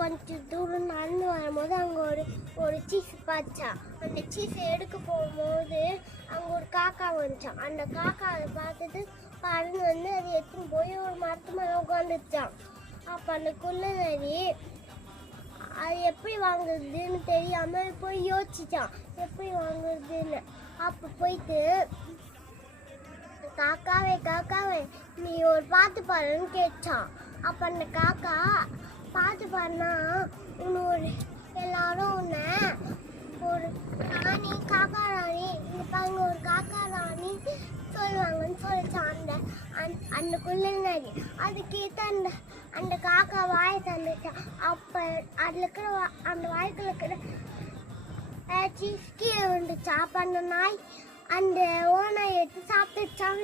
கொஞ்சம் தூரம் நடந்து வரும்போது அங்கே ஒரு சீஸ் பார்த்தான். அந்த சீஸை எடுக்க போகும்போது அங்கே ஒரு காக்கா வந்துச்சான். அந்த காக்காவை பார்த்துட்டு பறந்து வந்து அது எடுத்துன்னு போய் ஒரு மரத்து மேலே உட்காந்துச்சான். அப்போ அந்த குள்ளை நரி அது எப்படி வாங்குறதுன்னு தெரியாமல் போய் யோசிச்சான் எப்படி வாங்குறதுன்னு. அப்போ போயிட்டு காக்காவே காக்காவே நீ ஒரு பாட்டு பாடுன்னு கேட்டான். அப்போ அந்த காக்கா பாட்டு பாடினா இன்னொரு எல்லாரும் உன்னை ஒரு ராணி காக்கா ராணி இருப்பாங்க ஒரு காக்கா ராணி சொல்லுவாங்கன்னு சொல்லிச்சான் அந்த குள்ளை நரி. அதுக்கேற்ற அந்த காக்கா வாயை தந்துச்சான். அப்போ அதில் இருக்கிற அந்த வாய்க்குள்ள இருக்கிற கீழே வந்துச்சா. அப்போ அந்த நாய் அந்த ஓனாய் எடுத்து சாப்பிட்டுச்சான்.